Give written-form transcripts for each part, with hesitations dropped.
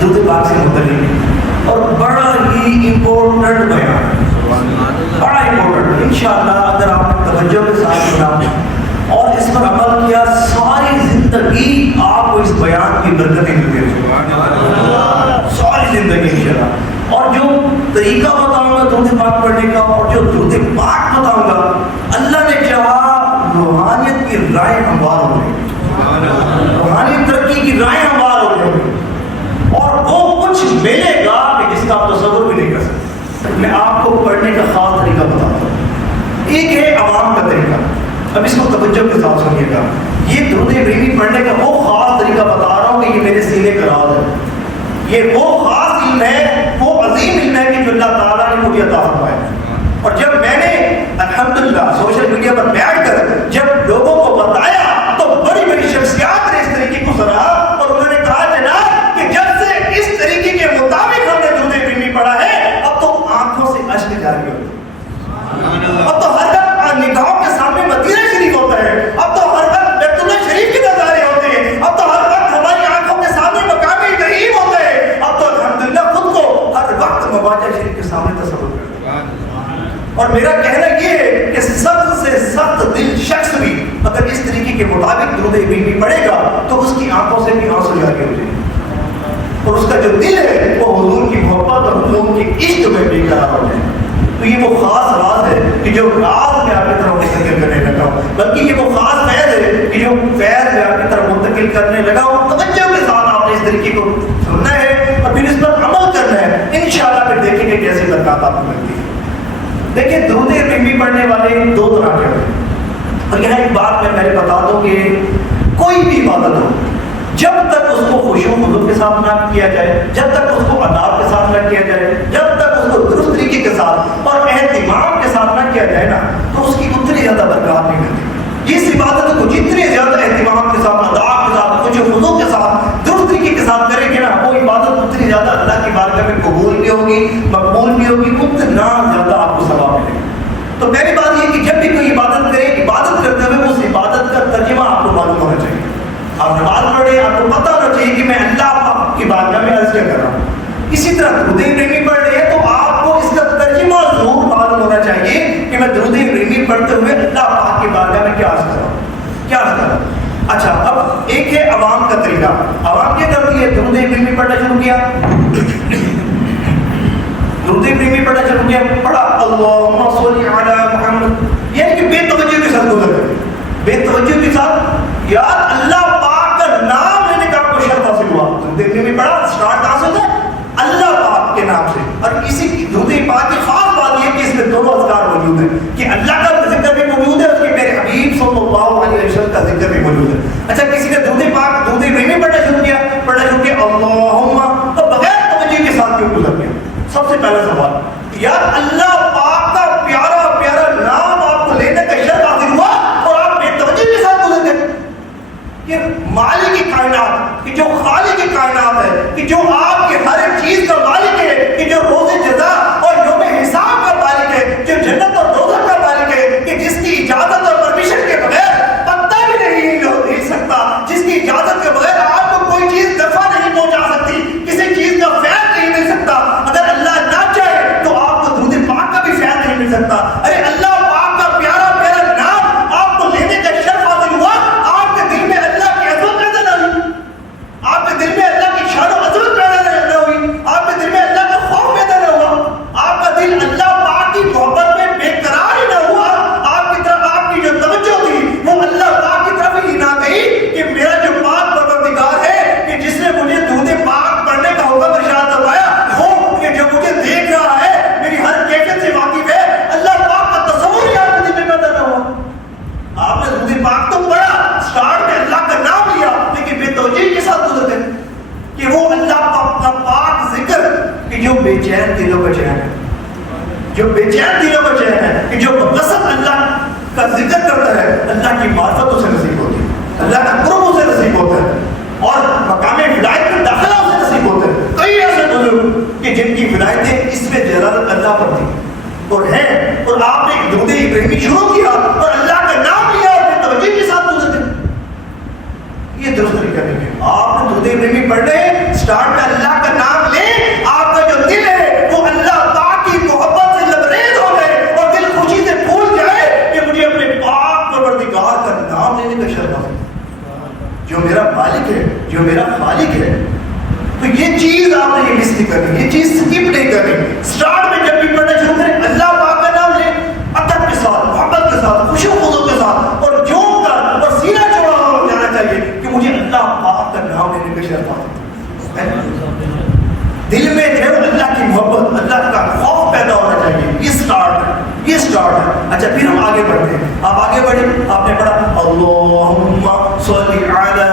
درود پاک سے متعلق اور بڑا ہی امپورٹنٹ بیان، بڑا امپورٹنٹ. انشاءاللہ اگر آپ نے توجہ کے ساتھ سنا اور اس پر عمل کیا، ساری زندگی آپ کو اس بیان کی برکتیں ملتی رہیں، ساری زندگی انشاءاللہ. اور جو طریقہ بتاؤں گا درود پاک پڑھنے کا اور جو درود پاک بتاؤں گا، اللہ نے چاہا روحانیت کی رائے ہموار ہو گئی، روحانی ترقی کی رائے ہموار ہو گئی، اور وہ کچھ ملے گا کہ جس کا آپ تصور بھی نہیں کر سکتے. میں آپ کو پڑھنے کا خاص طریقہ بتاتا ہوں. ایک ہے عوام کا طریقہ، اب اس کو توجہ کے ساتھ سنیے گا. یہ درود ابراہیمی پڑھنے کا وہ خاص طریقہ بتا رہا ہوں کہ یہ میرے سینے کا راز ہے. یہ وہ خاص علم ہے، وہ عظیم علم ہے کہ جو اللہ تعالیٰ نے مجھے عطا فرمایا. اور جب میں نے الحمدللہ سوشل میڈیا پر بیٹھ کر جب لوگوں کو بتایا تو بڑی بڑی شخصیات نے اس طریقے کو سنا اور انہوں نے کہا جناب کہ جب سے اس طریقے کے مطابق ہم نے درود ابراہیمی پڑھا ہے اب تو آنکھوں سے اشک جاری ہوتے، اب تو ہر وقت نگاہوں کے سامنے مدینہ شریف ہوتا ہے، اب تو ہر وقت بیت اللہ شریف کے نظارے ہوتے ہیں، اب تو ہر وقت ہماری آنکھوں کے سامنے مقام ابراہیم ہوتا ہے، اب تو الحمدللہ خود کو ہر وقت مواجہ شریف کے سامنے تصور کرتے ہیں. اور میرا کہنا یہ ہے کہ سخت سے سخت دل شخص بھی اگر اس طریقے کے مطابق درود ابراہیمی پڑھے گا تو اس کی آنکھوں سے بھی آنسو جاری ہو جائیں گے اور اس کا جو دل ہے وہ حضور کی محبت اور حضور کے عشق میں بے قرار ہو جائے. تو یہ وہ خاص راز ہے کہ جو راز میں آپ کی طرف منتقل کرنے لگا ہوں، بلکہ یہ وہ خاص فیض ہے کہ جو فیض میں آپ کی طرف منتقل کرنے لگا ہوں. توجہ کے ساتھ آپ نے اس طریقے کو سننا ہے اور پھر اس پر عمل کرنا ہے. انشاءاللہ پھر دیکھیں گے کیسے برکات آپ کو ملتی ہے. دیکھیں درود ابراہیمی پڑھنے والے دو طرح کے ہوتے ہیں. اور یہاں ایک بات میں پہلے بتا دوں کہ کوئی بھی عبادت ہو جب تک اس کو خشوع و خضوع کے ساتھ نہ کیا جائے، جب تک اس کو اداب کے ساتھ نہ کیا جائے، جب تک اس کو درست طریقے کے ساتھ اور اہتمام کے ساتھ نہ کیا جائے نا تو اس کی اتنی زیادہ برکات نہیں ملتی. اس عبادت کو جتنے زیادہ اہتمام کے ساتھ، اداب کے ساتھ، خشوع و خضوع کے ساتھ، درست طریقے کے ساتھ کریں گے نا وہ عبادت اتنی زیادہ اللہ کی بارگاہ میں قبول بھی ہوگی، مقبول بھی ہوگی، اتنا زیادہ آپ کو ثواب ملے گا. تو پہلی بات یہ کہ جب بھی کوئی عبادت کرے، عبادت کرتے ہوئے اس عبادت کا ترجمہ آپ کو معلوم ہونا چاہیے. آپ نماز پڑھے آپ کو پتہ ہونا چاہیے کہ میں اللہ کی بارگاہ میں عرض کیا کر رہا ہوں. اسی طرح درود ابراہیمی پڑھ رہے ہیں تو آپ کو اس کا ترجمہ ضرور معلوم ہونا چاہیے کہ میں درود ابراہیمی پڑھتے ہوئے اللہ پاک کی بارگاہ میں کیا عرض کر رہا ہوں، کیا عرض کر رہا ہوں. اچھا، اب ایک ہے عوام کا طریقہ. عوام کیا کرتی ہے؟ درود ابراہیمی پڑھنا شروع کیا، درود ابراہیمی پڑھنا شروع کیا، پڑھا اللہم صلی علی محمد، یعنی کہ بے توجہ کے ساتھ گزر گئے، بے توجہ کے ساتھ. یار اللہ پاک کا نام لینے کا آپ کو شرط حاصل ہوا. درود ابراہیمی پڑھا، اسٹارٹ کہاں سے ہوتا ہے؟ اللہ پاک کے نام سے. اور اسی درود پاک کی خاص بات یہ کہ اس میں دونوں اذکار موجود ہیں کہ اللہ کا ذکر بھی موجود ہے، اس کے میرے حبیب صلی اللہ علیہ وسلم کا ذکر بھی موجود ہے. اچھا، کسی نے درود پاک درود ابراہیمی پڑھنا شروع کیا، اللہم، تو بغیر توجہ کے ساتھ کیوں گزر گیا؟ سب سے پہلا سوال، یار اللہ پاک کا پیارا پیارا نام آپ کو لینے کا شرط حاصل ہوا اور آپ بے توجہ کے ساتھ گزر گئے. کہ مالک کی کائنات، کہ جو خالق کی کائنات ہے، کہ جو آپ کے ہر ایک چیز کا مالک ہے، کہ جو روز جزا اور یوم حساب کا مالک ہے، جو جنت اور دوزخ کا مالک ہے، کہ جس کی اجازت اور پرمیشن کے بغیر پتہ بھی نہیں ہل سکتا، جس کی اجازت کے بغیر آپ کو کوئی چیز دفع نہیں پہنچا سکتی، کسی چیز کا فیض نہیں مل سکتا. اگر اللہ نہ چاہے تو آپ کو درود پاک کا بھی فیض نہیں مل سکتا. ارے اللہ پاک کا پیارا پیارا نام آپ کو لینے کا شرف حاصل ہوا، آپ کے دل میں اللہ کی عظمت پیدا نہ ہوئی، آپ کے دل میں اللہ کی شان و عظمت پیدا نہ ہوئی، آپ کے دل میں اللہ کا خوف پیدا نہ ہوا، آپ کا دل اللہ پاک کی محبت میں بے قرار ہی نہ ہوا، آپ کی طرف آپ کی جو توجہ تھی وہ اللہ پاک کی طرف ہی نہ گئی کہ میرا جو پاک پروردگار ہے کہ جس نے مجھے درود پاک پڑھنے کا حکم ارشاد فرمایا، وہ کہ جو مجھے دیکھ رہا ہے، میری ہر کیفیت سے واقف ہے، اللہ پاک کا تصور ہی آپ کے دل میں پیدا نہ ہوا. آپ نے درود پاک تو پڑھا، اسٹارٹ میں اللہ کا نام لیا، لیکن بے توجہی کے ساتھ گزر گئے کہ وہ اللہ کا پاک ذکر کہ جو بے چین دلوں کا چین ہے، جو بے چین دلوں کا چین ہے، کہ جو مقصد اللہ کا ذکر کرتا ہے، اللہ کی معرفت اسے نصیب ہوتی ہے، اللہ کا قرب اسے نصیب ہوتا ہے اور مقام ولایت میں داخلہ اسے نصیب ہوتا ہے. کئی ایسے بزرگ کہ جن کی ولایتیں اس میں جلالت اللہ پر تھی اور ہیں، اور آپ نے درود ابراہیمی شروع کیا اور اللہ کا نام لیا اور پھر توجہ کے ساتھ گزر گئے. یہ درست طریقہ نہیں ہے. آپ نے درود ابراہیمی پڑھنے اسٹارٹ میں اللہ کا نام لیں، آپ کا جو دل ہے وہ اللہ پاک کی محبت سے لبریز ہو جائے اور دل خوشی سے پھول جائے کہ مجھے اپنے پاک پروردگار کا نام لینے کا شرف ہے، جو میرا مالک ہے، جو میرا خالق ہے۔ تو یہ چیز آپ نے یہ مس نہیں کرنی، یہ چیز سکپ نہیں کرنی۔ اسٹارٹ میں جب بھی پڑھنا شروع کریں اللہ پاک کا نام لیں، ادب کے ساتھ، محبت کے ساتھ، خوشی و خضوع کے ساتھ، اور جھوم کر اور سینہ چوڑا ہو جانا چاہیے کہ مجھے اللہ پاک کا نام لینے کا شرف ہے۔ دل میں جو ہے اللہ کی محبت، اللہ کا خوف پیدا ہونا چاہیے۔ یہ اسٹارٹ ہے، یہ اسٹارٹ ہے۔ اچھا پھر ہم آگے بڑھتے ہیں۔ آپ آگے بڑھیں، آپ نے پڑھا اللہم صلی علی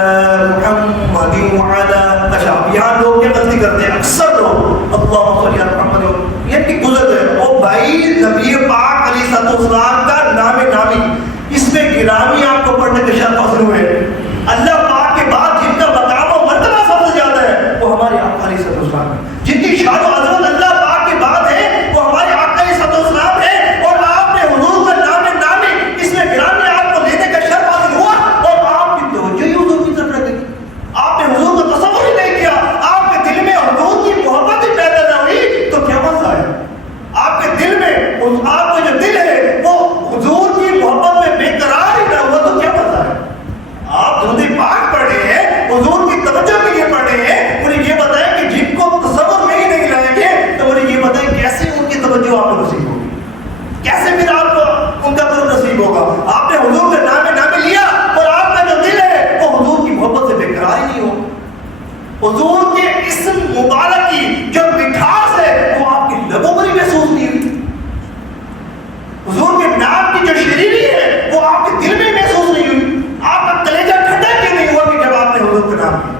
محمد وعلی، اچھا یہاں لوگ کیا غلطی کرتے ہیں؟ اکثر لوگ اللہم صلی علی محمد، یہ کی گزر ہے او بھائی نبی پاک علیہ السلام کا نام نامی، اس میں گرامی آپ کو پڑھنے کے شرف حاصل ہوئے۔ اللہ پاک کے بعد جن کا مقام و مرتبہ سب سے زیادہ ہے وہ ہمارے آقا علیہ السلام ہے، جن کی شان و عظمت اللہ پاک کے بعد ہے وہ ہمارے آقا علیہ السلام ہے، اور آپ نے حضور کا نام نامی اس میں گرامی آپ کو لینے کا شرف حاصل ہوا، اور آپ کی توجہ ہی حضور کی طرف رکھ گئی، آپ نے حضور کا تصور ہی نہیں کیا، آپ کے دل میں حضور کی محبت ہی پیدا نہ ہوئی تو کیا مزہ ہے؟ آپ کے دل میں آپ کا جو دل ہے وہ حضور کی محبت میں بے قرار ہی نہ ہوا تو کیا مزہ ہے؟ آپ درود پاک پڑھ رہے ہیں، حضور کی توجہ کے لیے پڑھ رہے ہیں، مجھے یہ بتائیں کہ جن کو تصور میں ہی نہیں لائیں گے تو مجھے یہ بتائیں کیسے ان کی توجہ آپ کو نصیب ہوگی، کیسے پھر آپ کو ان کا قرب نصیب ہوگا؟ آپ نے حضور کا نام لیا اور آپ کا جو دل ہے وہ حضور کی محبت سے بے قرار ہی نہیں ہو، حضور کے اسم مبارک کی جو مٹھاس ہے وہ آپ کے لبوں پر ہی محسوس نہیں ہوئی، حضور کے نام کی جو شیرینی ہے وہ آپ کے دل میں محسوس نہیں ہوئی، آپ کا کلیجہ ٹھنڈا کیوں نہیں ہوا کہ جب آپ نے حضور کا نام لیا؟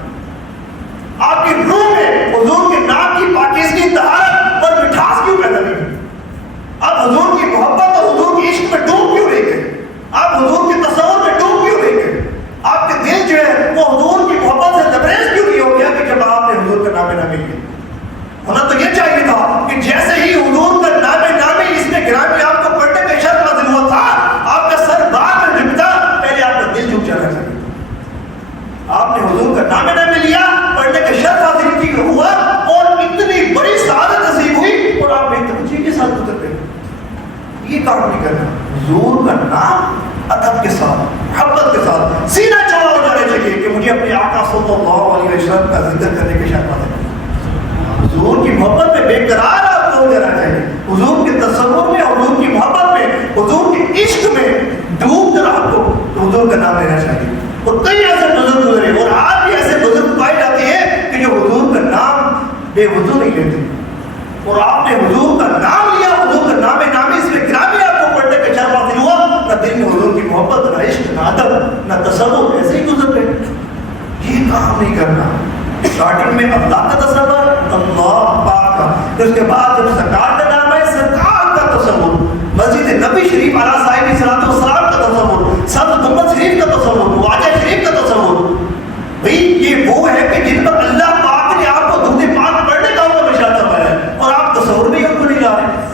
آپ کی روح میں حضور کے نام کی پاکیزگی، طہارت اور مٹھاس کیوں پیدا نہیں ہوئی؟ آپ حضور کی محبت اور حضور کی عشق میں ڈوب کیوں نہیں گئے؟ آپ حضور کے تصور میں ڈوب کیوں نہیں گئے؟ آپ کے دل جو ہے وہ حضور کی محبت سے لبریز کیوں نہیں ہو گیا کہ جب آپ نے حضور کا نام لیا؟ ہونا تو یہ چاہیے تھا کہ جیسے ہی حضور کا نام اس میں گرامی آپ کو پڑھنے کا شرف حاصل ہوا تھا، آپ کا سر بعد میں جھکتا، پہلے آپ کا دل جھک جانا چاہیے۔ آپ نے حضور کا نام لیا، پڑھنے کا شرف حاصل کی ہوا اور اتنی بڑی سعادت نصیب ہوئی اور آپ ایک توجہ کے ساتھ گزر گئے۔ یہ کام نہیں کرنا، حضور کا نام ادب کے ساتھ، محبت کے ساتھ سینہ چوڑا ہو جانا چاہیے کہ مجھے اپنے آقا صلی اللہ علیہ وسلم کا ذکر کرنے کے شرف حاصل ہے۔ حضور کی محبت میں بے قرار آپ کو ہو جانا چاہیے، حضور کے تصور میں، حضور کی محبت میں، حضور کے عشق میں ڈوب کر آپ کو حضور کا نام لینا چاہیے۔ اور کئی ایسے بزرگ گزرے اور آج بھی ایسے بزرگ پائے جاتے ہیں کہ جو حضور کا نام بے وضو نہیں لیتے، اور آپ نے حضور کا نام لیا، حضور کا نام نامی اس میں گرامی آپ کو پڑھنے کا شرف حاصل ہوا، نہ دل میں حضور کی محبت، نہ عشق، نہ ادب، نہ تصور، ایسے ہی گزر گئے۔ یہ کام نہیں کرنا۔ اسٹارٹنگ میں اللہ کا تصور، اللہ پاک کا، پھر اس کے بعد جب سرکار کا نام ہے سرکار کا تصور، مسجد نبی شریف علیہ صاحب صلاۃ والسلام کا تصور، سبز گنبد شریف کا تصور، واجہ شریف کا تصور، بھئی یہ وہ ہے کہ جن پر اللہ پاک نے آپ کو درود پاک پڑھنے کا حکم ارشاد فرمایا ہے اور آپ تصور میں ہی ان کو نہیں لا رہے۔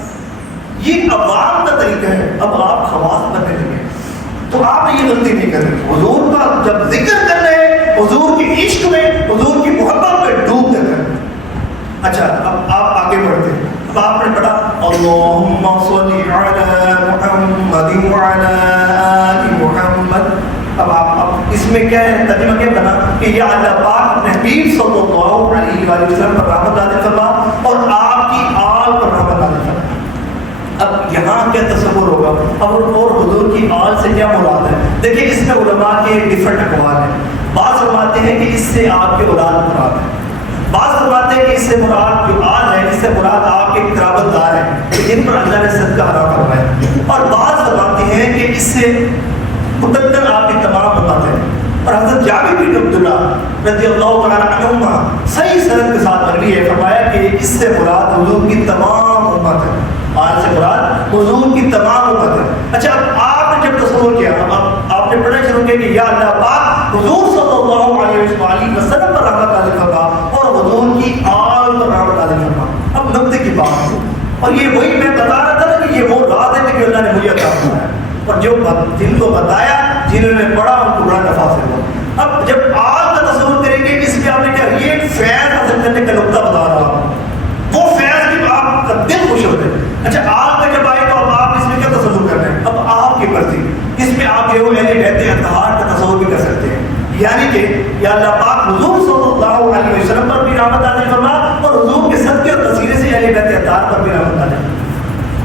یہ عوام کا طریقہ ہے، اب آپ خواص بننے لگے تو آپ نے یہ غلطی نہیں کرنی۔ حضور کا جب ذکر کر رہے ہیں، حضور کی عشق میں، حضور کی محبت میں ڈوب کر کرنا۔ اچھا اب آپ آگے بڑھتے ہیں، اب آپ نے پڑھا اللہم صلی علی محمد وعلی آل محمد۔ اب آپ اس میں کیا ہے ترجمہ کیا بنا کہ یا اللہ پاک اپنے حبیب صلی اللہ علیہ وآلہ وسلم پر رحمت نازل فرما اور آپ کی آل پر رحمت نازل فرما۔ اب یہاں کیا تصور ہوگا اور حضور کی آل سے کیا مراد ہے؟ دیکھیں اس میں علماء کے ڈیفرنٹ اقوال ہیں۔ بعض فرماتے ہیں کہ اس سے آپ کے اولاد مراد ہے، بعض فرماتے ہیں کہ اس سے مراد جو آل ہے اس سے مراد آپ کے قرابت دار ہیں جن پر اللہ نے صدقہ حرام فرمایا، اور بعض فرماتے ہیں کہ اس سے متعلق آپ کی تمام امت ہے۔ اور حضرت جابر بن عبداللہ رضی اللہ تعالیٰ عنہما صحیح سند کے ساتھ مروی ہے، فرمایا کہ اس سے مراد حضور کی تمام امت ہے، آج سے مراد حضور کی تمام امت ہے۔ اچھا اب آپ نے جب تصور کیا، اب آپ نے پڑھنا شروع کیا کہ یا اللہ پاک حضور صلی اللہ علیہ وسلم پر رحمت نازل فرما اور حضور کی آل پر رحمت نازل فرما۔ اب نقطے کی بات ہے، اور یہ وہی میں بتا رہا تھا نا کہ یہ وہ راز ہے کہ اللہ نے مجھے عطا فرمایا، اور جو جن کو بتایا، جنہوں نے پڑھا ان کو بڑا نفع سے ہوا۔ اب جب آل کا تصور کریں گے اس میں آپ نے کیا یہ فیض حضرت یعنی کہ یا اللہ پاک حضور صلی اللہ علیہ وسلم پر بھی رحمت نازل فرما اور حضور کے صدقے اور وسیلے سے اہل بیت اطہار پر بھی رحمت نازل.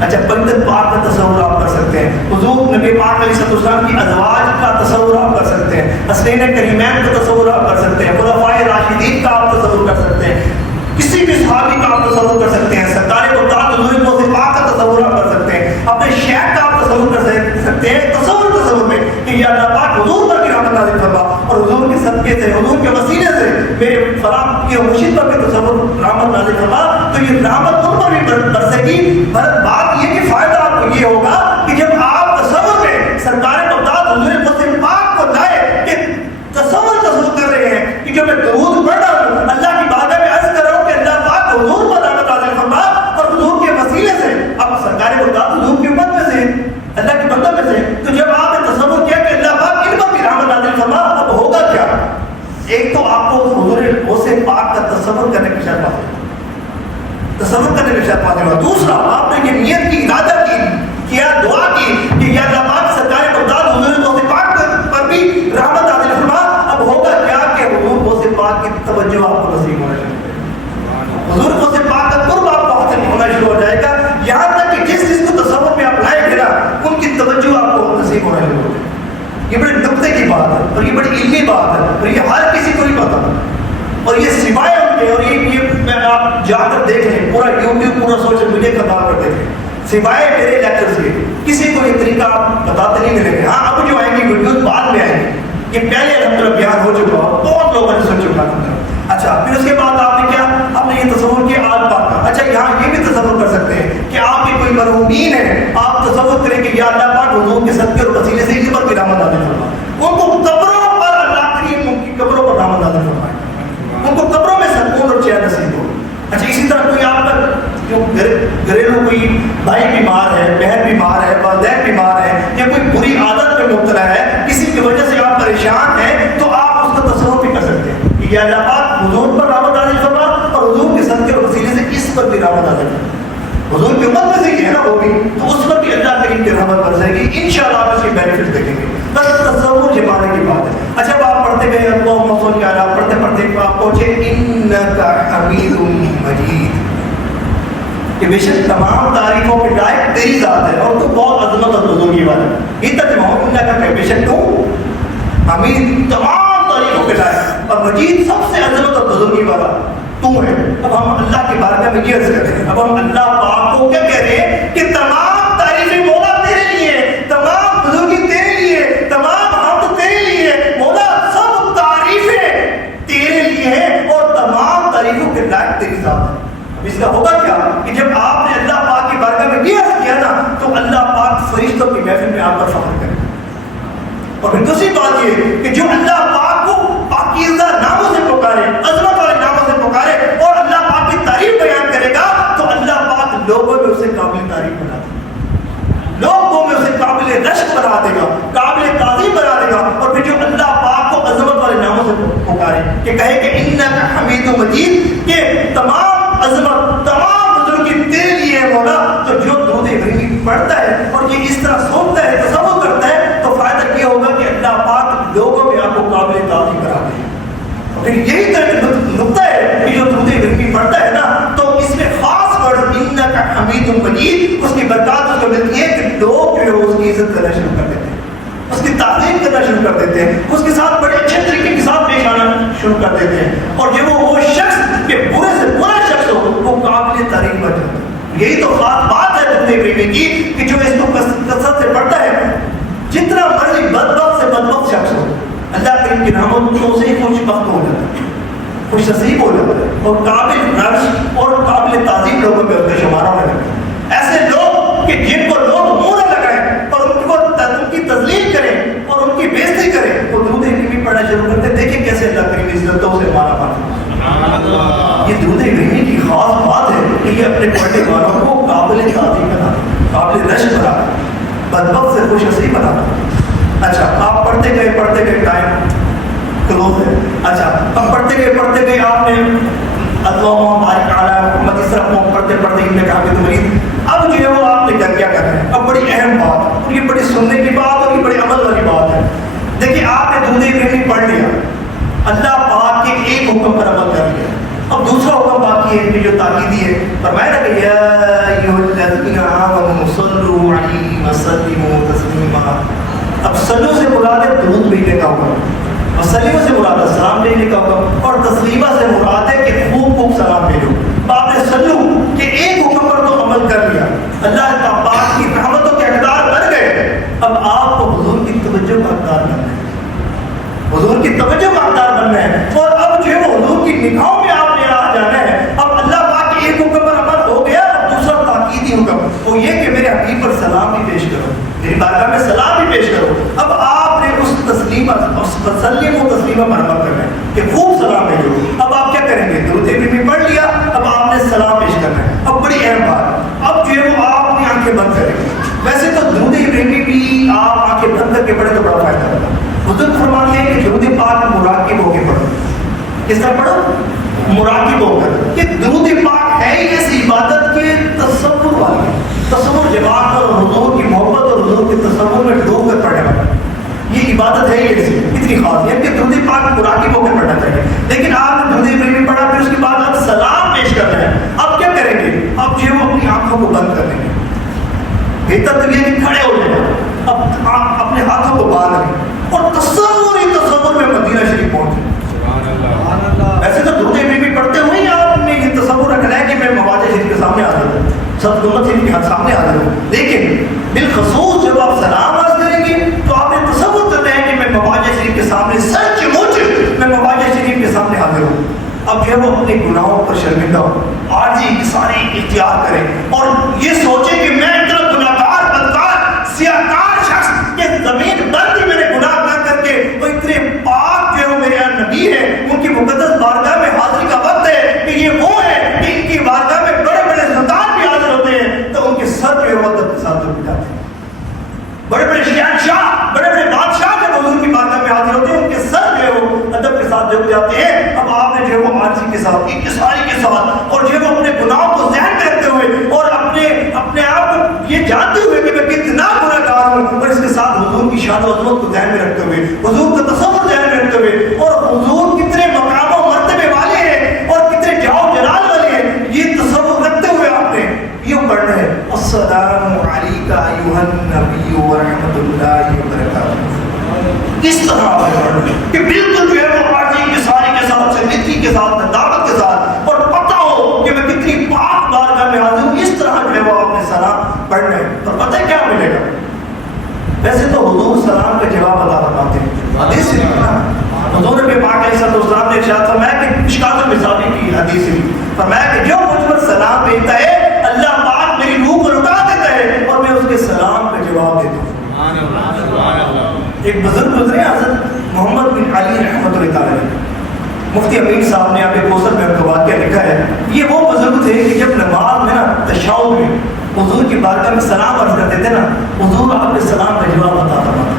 اچھا بندت پاک کا تصور آپ کر سکتے ہیں, حضور نبی پاک علیہ السلام کی ازواج کا تصور آپ کر سکتے ہیں, حسنین کریمین کا تصور آپ کر سکتے ہیں, خلفائے راشدین کا آپ تصور کر سکتے ہیں, کسی بھی صحابی کا آپ تصور کر سکتے ہیں, سرکار مقدار حضور غوث پاک کا تصور آپ کر سکتے ہیں, اپنے شیخ کا آپ تصور کر سکتے ہیں. تصور میں کہ یا اللہ پاک حضور پر بھی رحمت نازل فرما اور حضور کے صدقے سے, حضور کے وسیلے سے میرے فلاں کی مرشد پر بھی تصور رحمت نازل فرما, تو یہ رحمت ان پر بھی برسے گی. بات یہ کہ فائدہ آپ کو یہ ہوگا کہ جب آپ تصور میں سرکار مقدار حضور غوث پاک کو لائے کہ تصور کر رہے ہیں کہ جو میں درود پڑھ رہا ہوں اللہ کی بارگاہ میں عرض کر رہا ہوں کہ اللہ پاک حضور پر رحمت نازل فرما اور حضور کے وسیلے سے اب سرکار مقدار حضور کی امت میں سے, اللہ کی بندوں میں سے, تو جب آپ نے تصور کیا کہ اللہ پاک ان پر بھی رحمت نازل فرما, اب ہوگا کیا؟ ایک تو آپ کو حضور غوث پاک کا تصور کرنے کی شرط حاصل, تصور کرنے کی شرط حاصل ہوا. دوسرا آپ نے یہ نیت کی, ارادہ کیا, دعا کی کہ یا اللہ پاک سرکار مقدار حضور غوث پاک پر بھی رحمت نازل فرما. اب ہوگا کیا کہ حضور غوث پاک کی توجہ آپ کو نصیب ہونا شروع ہوگا, حضور غوث پاک کا قرب آپ کو حاصل ہونا شروع ہو جائے گا, یہاں تک کہ جس چیز کو تصور میں آپ لائے گا ان کی توجہ آپ کو نصیب ہونا شروع ہو جائے گا. یہ بڑے نقطے کی بات ہے اور یہ بڑی علمی بات ہے اور یہ ہر کسی کو نہیں پتا, اور یہ سوائے ان کے, اور یہ آپ جا کر دیکھ لیں, پورا یوٹیوب پورا سوشل میڈیا کا دور پر دیکھیں, سوائے میرے لیکچر سے کسی کو یہ طریقہ آپ بتاتے نہیں ملیں گے. ہاں اب جو آئیں گے ویڈیوز بعد میں آئیں گے, یہ پہلے الحمدللہ بیان ہو چکا ہے, بہت لوگوں نے سن چکا ہے. اچھا پھر اس کے بعد آپ نے کیا, آپ نے یہ تصور کیا آج بات کا. اچھا یہاں یہ بھی تصور کر سکتے ہیں کہ آپ کے کوئی مرحومین ہیں, آپ تصور کریں کہ یا اللہ پاک حضور کے صدقے اور وسیلے سے ان پر بھی رحمت نازل فرما, ان کو قبروں پر اللہ کریم ان کی قبروں پر رحمت نازل فرمائے, ان کو قبروں میں سکون اور چین نصیب ہو. اچھا اسی طرح کوئی آپ کا گھریلو کوئی بھائی بیمار ہے, بہن بیمار ہے, والدین بیمار ہے, یا کوئی بری عادت میں مبتلا ہے, کسی کی وجہ سے آپ پریشان ہیں, تو آپ اس کا تصور بھی کر سکتے ہیں کہ یا اللہ پاک حضور پر رحمت نازل فرما اور حضور کے صدقے اور وسیلے سے اس پر بھی رحمت نازل فرما. حضور کی امت میں سے یہ ہے نا وہ بھی, تو اس پر بھی اللہ کریم کی رحمت برسے گی انشاءاللہ. آپ اس کی بینیفٹ دیکھیں گے. بس تصور جمانے کی بات ہے. اچھا اب آپ پڑھتے گئے اللہم صلی علی, پڑھتے پڑھتے آپ پہنچے انک حمید مجید, کہ بے شک تمام تعریفوں کے لائق تیری ذات ہے اور تو بہت عظمت اور بزرگی والا ہے. یہ ترجمہ ہو اللہ کا, بے شک تو حمید تمام تعریفوں کے لائق اور مجید سب سے عظمت اور بزرگی والا تو ہے. اب ہم اللہ کے بارے میں یہ عرض کرتے ہیں, اب ہم اللہ پاک کو کیا کہہ رہے ہیں کہ تمام تعریفیں مولا تیرے لیے, تمام بزرگی تیرے لیے, تمام حمد تیرے لیے مولا, سب تعریفیں تیرے لیے ہیں اور تمام تعریفوں کے لائق تیری ذات ہے. اب اس کا ہوگا کیا کہ جب آپ نے اللہ پاک کی بارگاہ میں یہ عرض کیا نا, تو اللہ پاک فرشتوں کی محفل میں آپ پر فخر کرے. اور پھر دوسری بات یہ کہ جو اللہ پاک کو پاکیزہ ناموں سے پکارے, عظمت والے ناموں سے پکارے اور اللہ پاک کی تعریف بیان کرے گا, تو اللہ پاک لوگوں میں اسے قابل تعریف بنا دے گا, لوگوں میں اسے قابل رشک بنا دے گا, قابل تعظیم بنا دے گا. اور پھر جو اللہ پاک کو عظمت والے ناموں سے پکارے کہ کہے کہ انک حمید مجید, کہ تمام عظمت تمام بزرگی تیرے لیے ہے مولا, تو جو درود ابراہیمی پڑھتا ہے اور یہ اس طرح سوچتا ہے, تصور کرتا ہے, تو فائدہ یہ ہوگا کہ اللہ پاک لوگوں میں آپ کو قابل تعظیم کرا دے. لیکن یہی نقطہ ہے کہ جو درود ابراہیمی پڑھتا ہے نا, تو اس میں خاص ورڈ انک حمید مجید, اس کی برکات اس کو ملتی ہے کہ لوگ جو ہے اس کی عزت کرنا شروع کر دیتے ہیں, اس کی تعظیم کرنا شروع کر دیتے ہیں, اس کے ساتھ بڑے اچھے طریقے کے ساتھ پیش آنا شروع کر دیتے ہیں. اور جو وہ شخص کہ برے سے برا شخص ہو وہ قابل تعریف بن جاتا ہے. یہی تو خاص بات ہے درود ابراہیمی کی کہ جو اس کو کثرت سے پڑھتا ہے, جتنا مرضی بدبخت سے بدبخت شخص ہو, اللہ کریم کی رحمت سے ہی خوش بخت ہو جاتا ہے, خوش نصیب ہو جاتا ہے, اور قابل رشک اور قابل تعظیم لوگوں میں ہوتے شمار ہونے لگتے ہیں. ایسے لوگ کہ جن کو لوگ منہ نہ لگائیں اور ان کی تذلیل کریں اور ان کی بےزتی کریں, وہ درود ابراہیمی پڑھنا شروع کرتے ہیں. دیکھیں کیسے اللہ کریم عزتوں سے ہمارا پانا. یہ درود ابراہیمی کی خاص بات ہے کہ یہ اپنے پڑھنے والوں کو قابل تعظیم بنا, قابل رشک بنا, بدبخت سے خوش نصیب بنا. اچھا آپ پڑھتے گئے ٹائم کلوز ہے. اچھا اب پڑھتے گئے آپ نے اللہم بارک علی محمد, اس طرح پڑھتے انک حمید مجید. اب جو ہے وہ آپ نے کیا کرنا ہے, اب بڑی اہم بات, اور یہ بڑی سننے کی بات اور یہ بڑی عمل والی بات ہے. دیکھیے آپ نے درود ابراہیمی پڑھ لیا, جو تاکیدی ہے، فرمایا نا کہ یا ایھا الذین آمنوا صلوا علیہ وسلموا تسلیما. اب صلو سے مراد ہے درود بھیجنے کا حکم، وسلم سے مراد ہے سلام بھیجنے کا حکم، اور تسلیمہ سے مراد ہے کہ خوب خوب سلام بھیجو. آپ نے سلو کہ ایک حکم پر تو عمل کر لیا، اللہ پاک کی رحمتوں کے حقدار بن گئے. اب آپ کو حضور کی توجہ کا حقدار بننا ہے، حضور کی توجہ کا حقدار بننا ہے، اور اب جو ہے وہ حضور کی نگاہوں میں آپ نے آ جانا ہے. اب اللہ پاک کے ایک حکم پر عمل ہو گیا، اب دوسرا تاکیدی حکم وہ یہ کہ میرے حبیب پر سلام بھی پیش کرو، میری بارگاہ میں سلام بھی پیش کرو. اب آپ نے اس تسلیمہ تسلیم و تسلیمہ پر عمل کرنا ہے کہ خوب سلام بھیجو. اب آپ کیا کریں گے؟ درود ابراہیمی پڑھ لیا، اب آپ نے سلام پیش کرنا ہے. اب بڑی اہم بات، اب جو ہے وہ آپ اپنی آنکھیں بند کریں گے. ویسے تو درود ابراہیمی بھی آپ آنکھیں بند کر کے پڑھیں تو بڑا فائدہ ہوگا. حضور فرماتے ہیں کہ درود پاک مراقب ہو کے پڑھو. کس طرح پڑھو؟ مراقب ہو کر. کہ درود پاک ہے ہی ایسی عبادت کے تصور والی، تصور جماعت اور حضور کی محبت اور حضور کے تصور میں ڈوب کر پڑھنے والی یہ عبادت ہے ہی ایسی اتنی خاص ہے کہ درود پاک مراقب ہو کر پڑھنا چاہیے. لیکن آپ نے درود ابراہیمی پڑھا، پھر اس کے بعد آپ سلام پیش کر رہے ہیں. اب کیا کریں گے؟ اب جو وہ اپنی آنکھوں کو بند کر دیں گے. بہتر تو یہ کہ کھڑے ہو جائیں، اب آپ اپنے ہاتھوں کو باندھ لیں اور تصور میں مدینہ شریف پہنچے. ویسے تو درود ابراہیمی پڑھتے ہوئے آپ نے یہ تصور رکھنا ہے کہ میں مواجہ شریف کے سامنے حاضر ہوں، سب امت شریف کے سامنے حاضر ہوں. لیکن بالخصوص جب آپ سلام عرض کریں گے تو آپ نے تصور کرنا ہے کہ میں مواجہ شریف کے سامنے سچ مچ میں مواجہ شریف کے سامنے حاضر ہوں. اب جو وہ اپنے گناہوں پر شرمندہ ہوں، عاجزی کی ساری اختیار کریں اور یہ سوچیں کہ میں اتنا گناہگار بدکار سیاہکار شخص کہ زمین پر بھی میں نے گناہ نہ کر کے وہ اتنے پاک جو ہے وہ میرے نبی ہے، ان کی مقدس بارگاہ میں حاضری کا وقت ہے کہ یہ وہ ہے کہ ان کی بارگاہ میں بڑے بڑے سلطان بھی حاضر ہوتے ہیں تو ان کے سر جو ہے وہ ادب کے ساتھ جھک جاتے ہیں. بڑے بڑے شہنشاہ بڑے بڑے بادشاہ جب حضور کی بارگاہ میں حاضر ہوتے ہیں ان کے سر جو ہے وہ ادب کے ساتھ جھک جاتے ہیں. اب آپ نے جو ہے وہ عاجزی کے ساتھ انکساری کے ساتھ اور جو ہے وہ اپنے گناہوں کو ذہن میں رکھتے ہوئے اور اپنے آپ کو یہ جانتے ہوئے کہ میں کتنا گناہگار ہوں، اور اس کے ساتھ حضور کی شان و عظمت کو ذہن میں رکھتے ہوئے، حضور کا تصور ذہن میں رکھتے ہوئے، اور حضور کتنے مقام و مرتبے والے ہیں اور کتنے جاؤ جلال والے ہیں، یہ تصور رکھتے ہوئے آپ نے یہ پڑھنا ہے السلام علیکہ ایھا النبی ورحمۃ اللہ وبرکاتہ. اس طرح کہ بالکل جو ہے وہ عاجزی کی ساری کے ساتھ سنجیدگی کے ساتھ ندامت کے ساتھ اور پتہ ہو کہ میں کتنی پاک بارگاہ میں حاضر ہوں. اس طرح جو ہے وہ آپ نے سلام پڑھنا ہے. اور پتہ ہے کیا ملے گا؟ ویسے تو حضور سلام کا جواب عطا فرماتے ہیں، حدیث سے نا حضور کے پاک علیہ السلام نے ارشاد فرمایا کہ مشکات المصابیح کی حدیث سے فرمایا کہ جو مجھ پر سلام بھیجتا ہے اللہ پاک میری روح کو لٹا دیتا ہے اور میں اس کے سلام کا جواب دیتا ہوں. ایک بزرگ گزرے حضرت محمد بن علی رحمۃ اللہ علیہ، مفتی امین صاحب نے اپنے کوثر میں ان کا واقعہ لکھا ہے. یہ وہ بزرگ تھے کہ جب نماز میں نا تشہد میں حضور کی بارگاہ میں سلام عرض کرتے تھے نا، حضور آپ کے سلام کا جواب عطا فرماتے.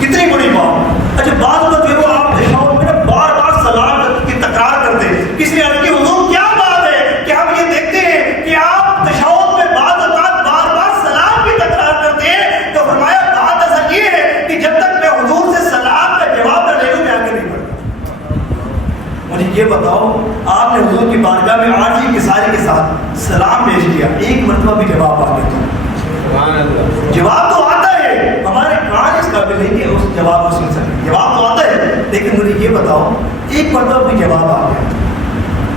کتنی بڑی بات. اچھا بعض وقت جو وہ آپ تشہد میں نا بار بار سلام کی تکرار کرتے، کس لیے کہ حضور کیا بات ہے کہ ہم یہ دیکھتے ہیں کہ آپ تشہد میں بعض اوقات بار بار سلام کی تکرار کرتے ہیں، تو فرمایا بات اصل یہ ہے کہ جب تک میں حضور سے سلام کا جواب نہ لے لوں میں آگے نہیں بڑھتا. مجھے یہ بتاؤ آپ نے حضور کی بارگاہ میں عاجزی کی ساری کے ساتھ سلام پیش کیا، ایک مرتبہ بھی جواب آ گیا تو جواب تو آتا ہے، ہمارے کان اس قابل نہیں کہ اس جواب کو سن سکیں. جواب تو آتا ہے لیکن مجھے یہ بتاؤ ایک مرتبہ بھی جواب آ گیا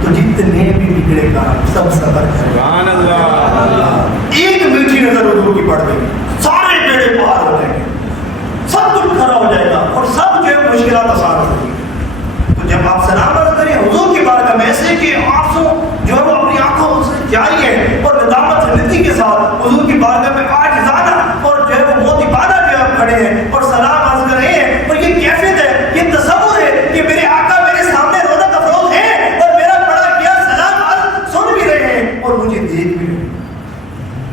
تو جتنے بھی بگڑے کام سب صبر سبحان اللہ. ایک میٹھی نظر حضور کی پڑ گئی، سارے بیڑے پار ہو جائیں گے، سب کچھ کھڑا ہو جائے گا اور سب جو ہے مشکلات آسان ہو جائیں گی. تو جب آپ سلام عرض کریں حضور کی بارگاہ میں ایسے کہ آپ جو ہے وہ اپنی آنکھوں سے جاری ہے اور ندامت سنجیدگی کے ساتھ حضور کی بارگاہ میں عاجزانہ اور جو ہے وہ موتیبانہ جو ہے آپ کھڑے ہیں اور سلام عرض کر رہے ہیں. اور یہ کیفیت ہے، یہ تصور ہے کہ میرے آقا میرے سامنے رونق افروز ہیں اور میرا پڑھا کیا سلام عرض سن بھی رہے ہیں اور مجھے دیکھ بھی رہے ہیں.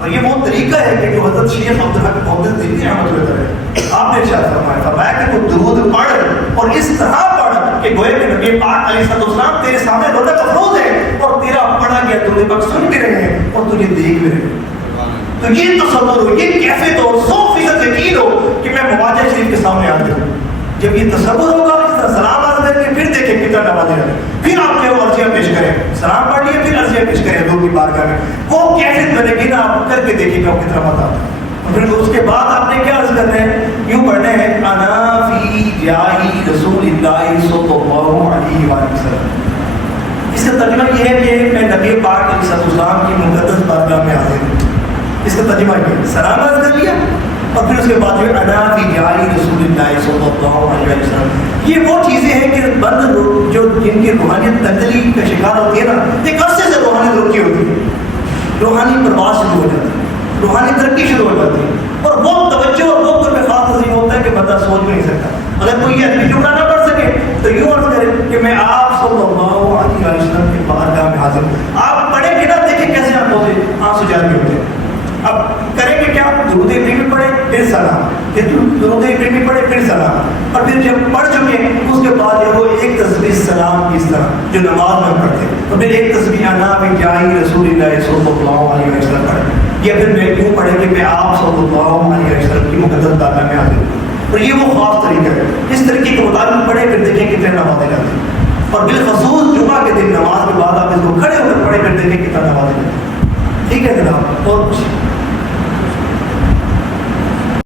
اور یہ وہ طریقہ ہے کہ جو حضرت شیخ عبدالحق محمد دہلوی رحمۃ اللہ علیہ آپ نے ارشاد فرمایا کہ وہ درود پڑھ اور اس طرح پڑھ کہ گویا کہ نبی پاک علیہ السلام تیرے سامنے رونق افروز ہے اور تیرا پڑھا گیا درود پاک سن بھی رہے ہیں اور تجھے دیکھ بھی رہے ہیں. تو یہ تصور ہو، یہ کیفیت ہو، 100% یقین ہو کہ میں مواجہ شریف کے سامنے آتے ہوں. جب یہ تصور ہوگا اس طرح سلام عرض کر کے پھر دیکھیں کتنا کتنا نمازیں رہتے ہیں. پھر آپ جو عرضیاں پیش کریں, سلام پڑھ لیے پھر عرضیاں پیش کریں حضور کی بارگاہ میں, وہ کیفیت بنے گی نا, آپ کر کے دیکھیے گا کتنا مزہ آتا ہے. پھر اس کے بعد آپ نے کیا عرض کرنا ہے, یوں پڑھنا ہے انا فی جاہی رسول اللہ صلی اللہ علیہ وسلم. اس کا ترجمہ یہ ہے کہ میں نبی پاک علیہ السلام کی مقدس بارگاہ میں حاضر ہوں. اس کا ترجمہ یہ ہے, سلام عرض کر لیا اور پھر اس کے بعد جو انا فی جاہی رسول اللہ صلی اللہ علیہ وسلم. یہ وہ چیزیں ہیں کہ بند جو جن کی روحانیت تندلی کا شکار ہوتی ہے نا, ایک عرصے سے روحانیت رکی ہوتی ہے, روحانی پرواز شروع ہو جاتی ہے, روحانی ترقی شروع ہو جاتی ہے, اور وہ توجہ اور وہ قرب خاص عظیم ہوتا ہے کہ بندہ سوچ بھی نہیں سکتا. اگر کوئی یہ ادبی جملہ نہ پڑھ سکے تو یوں عرض کرے کہ میں آپ صلی اللہ علیہ وسلم کی بارگاہ میں حاضر ہوں. آپ پڑھیں گے نا, دیکھیں کیسے آنکھوں سے آنسو جاری ہوتے ہیں. اب کریں گے کیا, درود ابراہیمی پڑھیں پھر سلام, پھر درود ابراہیمی پڑھیں پھر سلام, اور پھر جب پڑھ چکے اس کے بعد وہ ایک تسبیح سلام کی اس طرح جو نماز میں پڑھتے ہیں, تو پھر ایک تسبیح انا فی جاہی رسول اللہ صلی اللہ علیہ وسلم پڑھیں, یا پھر میں کیوں پڑھیں کہ میں آپ صلی اللہ علیہ وسلم کی مقدس بارگاہ میں حاضر ہوں. اور یہ وہ خاص طریقہ ہے, اس طریقے کے مطابق پڑھے پھر دیکھیں کتنے نمازیں جاتے ہیں. اور بالخصوص جمعہ کے دن نماز کے بعد آپ اس کو کھڑے ہو کر پڑھے پھر دیکھیں کتنا نمازیں جاتے ہیں. ٹھیک ہے جناب, اور